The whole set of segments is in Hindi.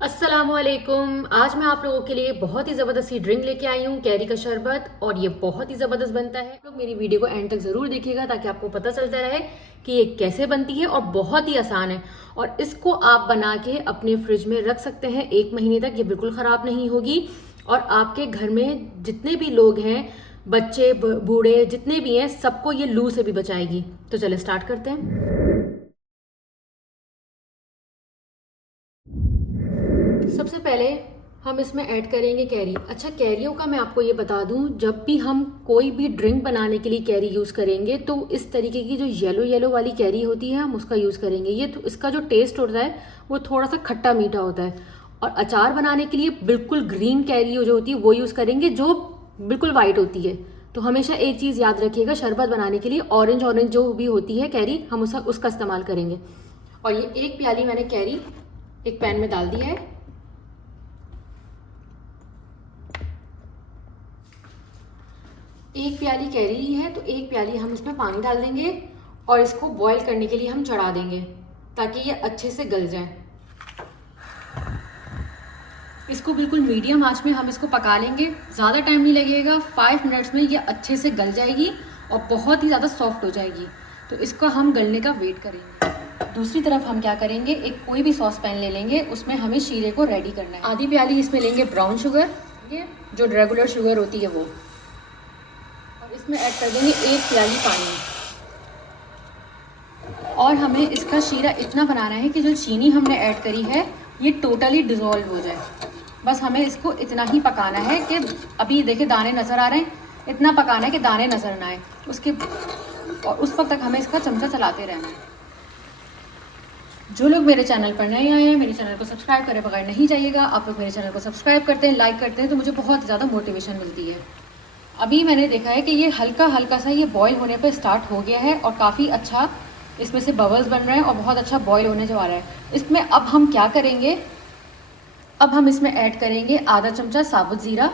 अस्सलामुअलैकुम। आज मैं आप लोगों के लिए बहुत ही ज़बरदस्त सी ड्रिंक लेके आई हूँ, कैरी का शरबत। और ये बहुत ही ज़बरदस्त बनता है। लोग मेरी वीडियो को एंड तक ज़रूर देखिएगा ताकि आपको पता चलता रहे कि ये कैसे बनती है। और बहुत ही आसान है और इसको आप बना के अपने फ्रिज में रख सकते हैं 1 महीने तक। ये बिल्कुल ख़राब नहीं होगी और आपके घर में जितने भी लोग हैं, बच्चे बूढ़े जितने भी हैं, सबको ये लू से भी बचाएगी। तो चले स्टार्ट करते हैं। सबसे पहले हम इसमें ऐड करेंगे कैरी। अच्छा, कैरियों का मैं आपको ये बता दूं, जब भी हम कोई भी ड्रिंक बनाने के लिए कैरी यूज़ करेंगे तो इस तरीके की जो येलो येलो वाली कैरी होती है हम उसका यूज़ करेंगे। ये तो इसका जो टेस्ट होता है वो थोड़ा सा खट्टा मीठा होता है। और अचार बनाने के लिए बिल्कुल ग्रीन कैरी जो होती है वो यूज़ करेंगे, जो बिल्कुल वाइट होती है। तो हमेशा एक चीज़ याद रखिएगा, शरबत बनाने के लिए ऑरेंज ऑरेंज जो भी होती है कैरी, हम उसका इस्तेमाल करेंगे। और ये 1 प्याली मैंने कैरी एक पैन में डाल दिया है। 1 प्याली कैरी है तो 1 प्याली हम इसमें पानी डाल देंगे और इसको बॉईल करने के लिए हम चढ़ा देंगे ताकि ये अच्छे से गल जाए। इसको बिल्कुल मीडियम आंच में हम इसको पका लेंगे, ज़्यादा टाइम नहीं लगेगा। 5 मिनट्स में ये अच्छे से गल जाएगी और बहुत ही ज़्यादा सॉफ्ट हो जाएगी। तो इसको हम गलने का वेट करेंगे। दूसरी तरफ हम क्या करेंगे, एक कोई भी सॉस पैन ले लेंगे, उसमें हमें शीरे को रेडी करना है। आधी प्याली इसमें लेंगे ब्राउन शुगर, ये जो रेगुलर शुगर होती है वो, और इसमें ऐड कर देंगे 1 प्याली पानी। और हमें इसका शीरा इतना बनाना है कि जो चीनी हमने ऐड करी है ये टोटली डिज़ोल्व हो जाए। बस हमें इसको इतना ही पकाना है कि अभी देखिए दाने नज़र आ रहे हैं, इतना पकाना है कि दाने नज़र ना आए उसके, और उस वक्त तक हमें इसका चमचा चलाते रहना है। जो लोग मेरे चैनल पर नए आए हैं, मेरे चैनल को सब्सक्राइब करे बगैर नहीं जाइएगा। आप लोग मेरे चैनल को सब्सक्राइब करते हैं, लाइक करते हैं तो मुझे बहुत ज़्यादा मोटिवेशन मिलती है। अभी मैंने देखा है कि ये हल्का हल्का सा ये बॉईल होने पे स्टार्ट हो गया है और काफ़ी अच्छा इसमें से बबल्स बन रहे हैं और बहुत अच्छा बॉईल होने जा रहा है। इसमें अब हम क्या करेंगे, अब हम इसमें ऐड करेंगे आधा चमचा साबुत ज़ीरा।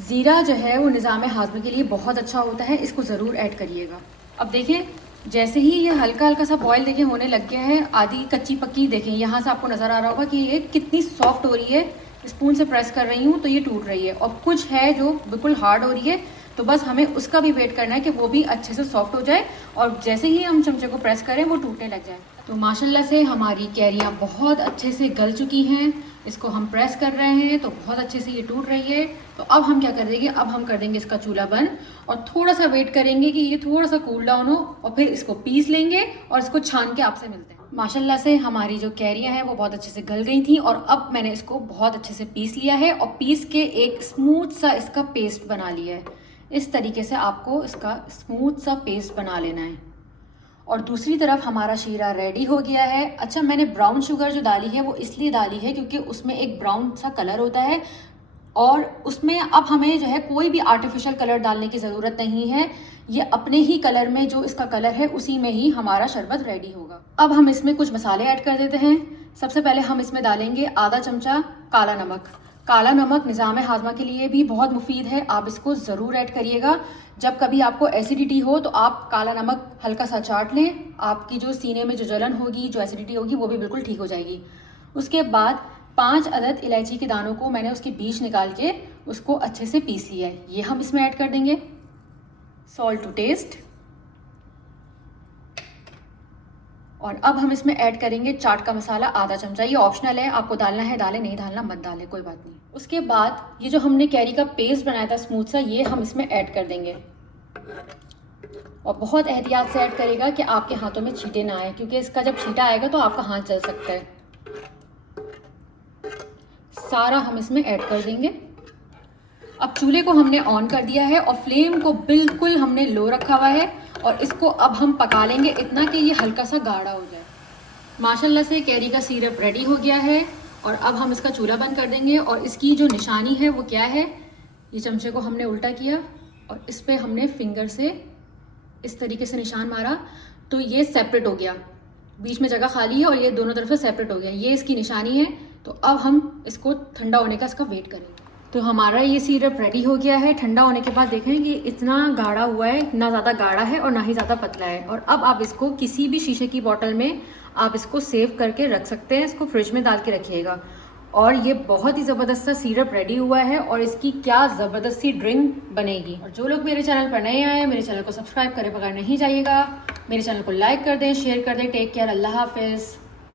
ज़ीरा जो है वो निज़ाम हाज़मे के लिए बहुत अच्छा होता है, इसको ज़रूर ऐड करिएगा। अब देखें जैसे ही ये हल्का हल्का सा बॉईल देखें होने लग गया है, आधी कच्ची पक्की देखें यहाँ से आपको नज़र आ रहा होगा कि ये कितनी सॉफ्ट हो रही है। स्पून से प्रेस कर रही हूँ तो ये टूट रही है, और कुछ है जो बिल्कुल हार्ड हो रही है, तो बस हमें उसका भी वेट करना है कि वो भी अच्छे से सॉफ्ट हो जाए और जैसे ही हम चमचे को प्रेस करें वो टूटने लग जाए। तो माशाल्लाह से हमारी कैरियाँ बहुत अच्छे से गल चुकी हैं। इसको हम प्रेस कर रहे हैं तो बहुत अच्छे से ये टूट रही है। तो अब हम क्या कर देंगे, अब हम कर देंगे इसका चूल्हा बंद और थोड़ा सा वेट करेंगे कि ये थोड़ा सा कूल डाउन हो, और फिर इसको पीस लेंगे और इसको छान के आपसे मिलते हैं। माशाल्लाह से हमारी जो कैरियाँ हैं वो बहुत अच्छे से गल गई थी और अब मैंने इसको बहुत अच्छे से पीस लिया है और पीस के एक स्मूथ सा इसका पेस्ट बना लिया है। इस तरीके से आपको इसका स्मूथ सा पेस्ट बना लेना है। और दूसरी तरफ हमारा शीरा रेडी हो गया है। अच्छा, मैंने ब्राउन शुगर जो डाली है वो इसलिए डाली है क्योंकि उसमें एक ब्राउन सा कलर होता है और उसमें अब हमें जो है कोई भी आर्टिफिशियल कलर डालने की ज़रूरत नहीं है। ये अपने ही कलर में, जो इसका कलर है उसी में ही हमारा शरबत रेडी होगा। अब हम इसमें कुछ मसाले ऐड कर देते हैं। सबसे पहले हम इसमें डालेंगे आधा चमचा काला नमक। काला नमक निज़ाम हाज़मा के लिए भी बहुत मुफीद है, आप इसको ज़रूर ऐड करिएगा। जब कभी आपको एसिडिटी हो तो आप काला नमक हल्का सा चाट लें, आपकी जो सीने में जो जलन होगी, जो एसिडिटी होगी वो भी बिल्कुल ठीक हो जाएगी। उसके बाद 5 अदद इलायची के दानों को मैंने उसके बीज निकाल के उसको अच्छे से पीस लिया है, ये हम इसमें ऐड कर देंगे। Salt to taste. और अब हम इसमें ऐड करेंगे चाट का मसाला आधा चमचा। ये ऑप्शनल है, आपको डालना है डालें, नहीं डालना मत डालें, कोई बात नहीं। उसके बाद ये जो हमने कैरी का पेस्ट बनाया था स्मूथ सा, ये हम इसमें ऐड कर देंगे और बहुत एहतियात से ऐड करेगा कि आपके हाथों में छींटे ना आए, क्योंकि इसका जब छींटा आएगा तो आपका हाथ जल सकता है। सारा हम इसमें ऐड कर देंगे। अब चूल्हे को हमने ऑन कर दिया है और फ्लेम को बिल्कुल हमने लो रखा हुआ है और इसको अब हम पका लेंगे इतना कि ये हल्का सा गाढ़ा हो जाए। माशाल्लाह से कैरी का सिरप रेडी हो गया है और अब हम इसका चूल्हा बंद कर देंगे। और इसकी जो निशानी है वो क्या है, ये चमचे को हमने उल्टा किया और इस पर हमने फिंगर से इस तरीके से निशान मारा तो ये सेपरेट हो गया, बीच में जगह खाली है और ये दोनों तरफ से सेपरेट हो गया, ये इसकी निशानी है। तो अब हम इसको ठंडा होने का इसका वेट करेंगे। तो हमारा ये सिरप रेडी हो गया है। ठंडा होने के बाद देखें कि इतना गाढ़ा हुआ है, ना ज़्यादा गाढ़ा है और ना ही ज़्यादा पतला है। और अब आप इसको किसी भी शीशे की बोतल में आप इसको सेव करके रख सकते हैं, इसको फ्रिज में डाल के रखिएगा। और ये बहुत ही ज़बरदस्त सा सिरप रेडी हुआ है और इसकी क्या ज़बरदस्त सी ड्रिंक बनेगी। और जो लोग मेरे चैनल पर नए आए हैं, मेरे चैनल को सब्सक्राइब करे बगैर नहीं जाइएगा। मेरे चैनल को लाइक कर दें, शेयर कर दें। टेक केयर, अल्लाह हाफिज़।